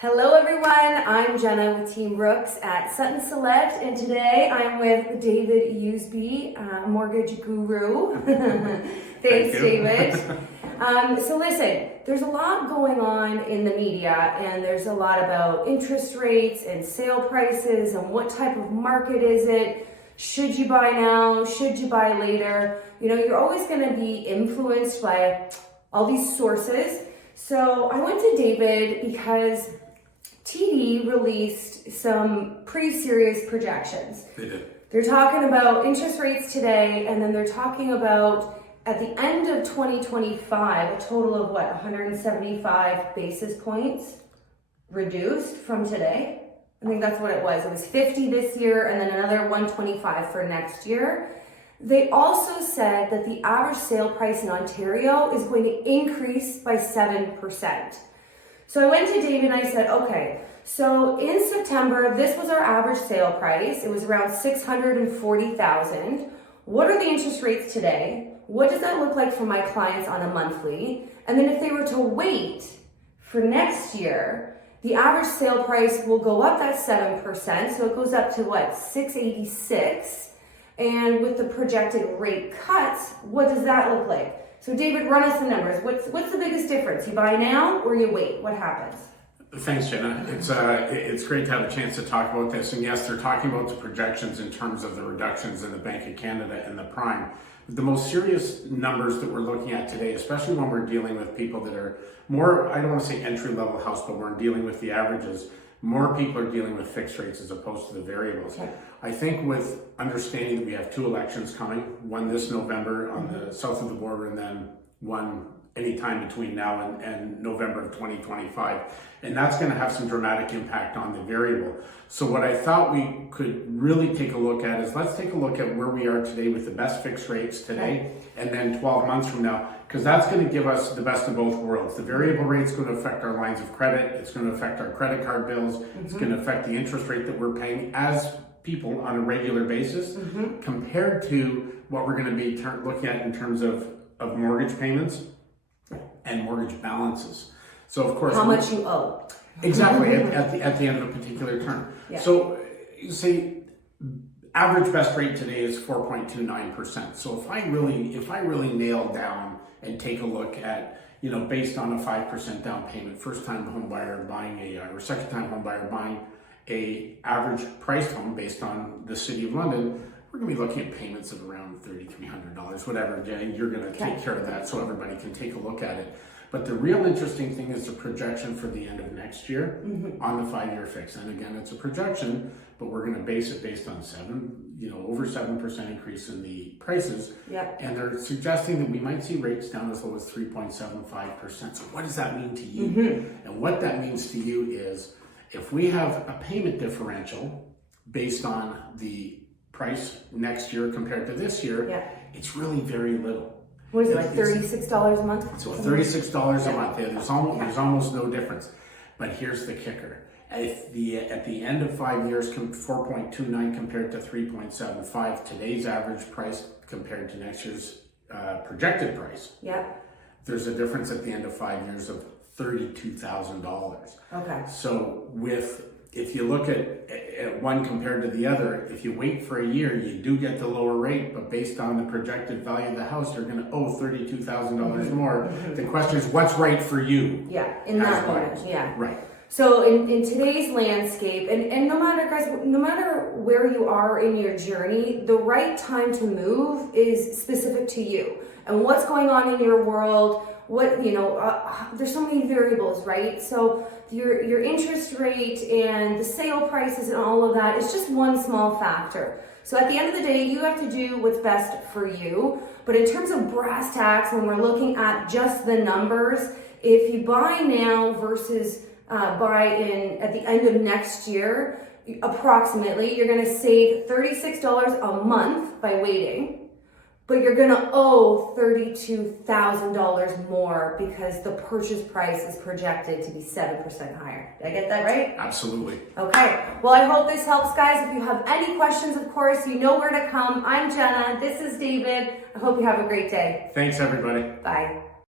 Hello everyone, I'm Jenna with Team Brooks at Sutton Select, and today I'm with David Yuzpe, mortgage guru. Thanks, David. So listen, there's a lot going on in the media, and there's a lot about interest rates and sale prices and what type of market is it. Should you buy now? Should you buy later? You know, you're always going to be influenced by all these sources. So I went to David because TD released some pretty serious projections. They did. They're talking about interest rates today, and then they're talking about at the end of 2025, a total of 175 basis points reduced from today. I think that's what it was. It was 50 this year and then another 125 for next year. They also said that the average sale price in Ontario is going to increase by 7%. So I went to David and I said, okay, so in September, this was our average sale price. It was around $640,000. What are the interest rates today? What does that look like for my clients on a monthly? And then if they were to wait for next year, the average sale price will go up that 7%. So it goes up to what, $686. And with the projected rate cuts, what does that look like? So David, run us the numbers. What's the biggest difference? You buy now or you wait? What happens? Thanks, Jenna. It's great to have a chance to talk about this. And yes, they're talking about the projections in terms of the reductions in the Bank of Canada and the prime. The most serious numbers that we're looking at today, especially when we're dealing with people that are more, I don't want to say entry-level house, but we're dealing with the averages. More people are dealing with fixed rates as opposed to the variables. Okay. I think with understanding that we have two elections coming, one this November on the south of the border and then one anytime between now and November of 2025. And that's going to have some dramatic impact on the variable. So what I thought we could really take a look at is let's take a look at where we are today with the best fixed rates today and then 12 months from now, because that's going to give us the best of both worlds. The variable rate is going to affect our lines of credit. It's going to affect our credit card bills. It's going to affect the interest rate that we're paying as people on a regular basis compared to what we're going to be looking at in terms of mortgage payments and mortgage balances. So of course, how much you owe. Exactly, at the end of a particular term. Yeah. So you say average best rate today is 4.29%. So if I really nail down and take a look at, based on a 5% down payment, first time home buyer buying or second time home buyer buying a average priced home based on the City of London, we're going to be looking at payments of around $3,300, whatever. Jay, you're going to take care of that so everybody can take a look at it. But the real interesting thing is the projection for the end of next year on the 5-year fix. And again, it's a projection, but we're going to base it based on over 7% increase in the prices. Yep. And they're suggesting that we might see rates down as low as 3.75%. So what does that mean to you? And what that means to you is if we have a payment differential based on the price next year compared to this year, it's really very little. What is it, like $36 a month? So $36 a month. There's almost no difference. But here's the kicker. At the end of 5 years, 4.29 compared to 3.75, today's average price compared to next year's projected price. Yeah. There's a difference at the end of 5 years of $32,000. Okay. So if you look at one compared to the other, if you wait for a year, you do get the lower rate, but based on the projected value of the house, you're going to owe $32,000 more. The question is, what's right for you? Yeah, in that moment, yeah. Right. So in today's landscape, and no matter where you are in your journey, the right time to move is specific to you and what's going on in your world. There's so many variables, right? So your interest rate and the sale prices and all of that is just one small factor. So at the end of the day, you have to do what's best for you. But in terms of brass tacks, when we're looking at just the numbers, if you buy now versus buy in at the end of next year, approximately, you're going to save $36 a month by waiting. But you're going to owe $32,000 more because the purchase price is projected to be 7% higher. Did I get that right? Absolutely. Okay. Well, I hope this helps, guys. If you have any questions, of course, you know where to come. I'm Jenna. This is David. I hope you have a great day. Thanks, everybody. Bye.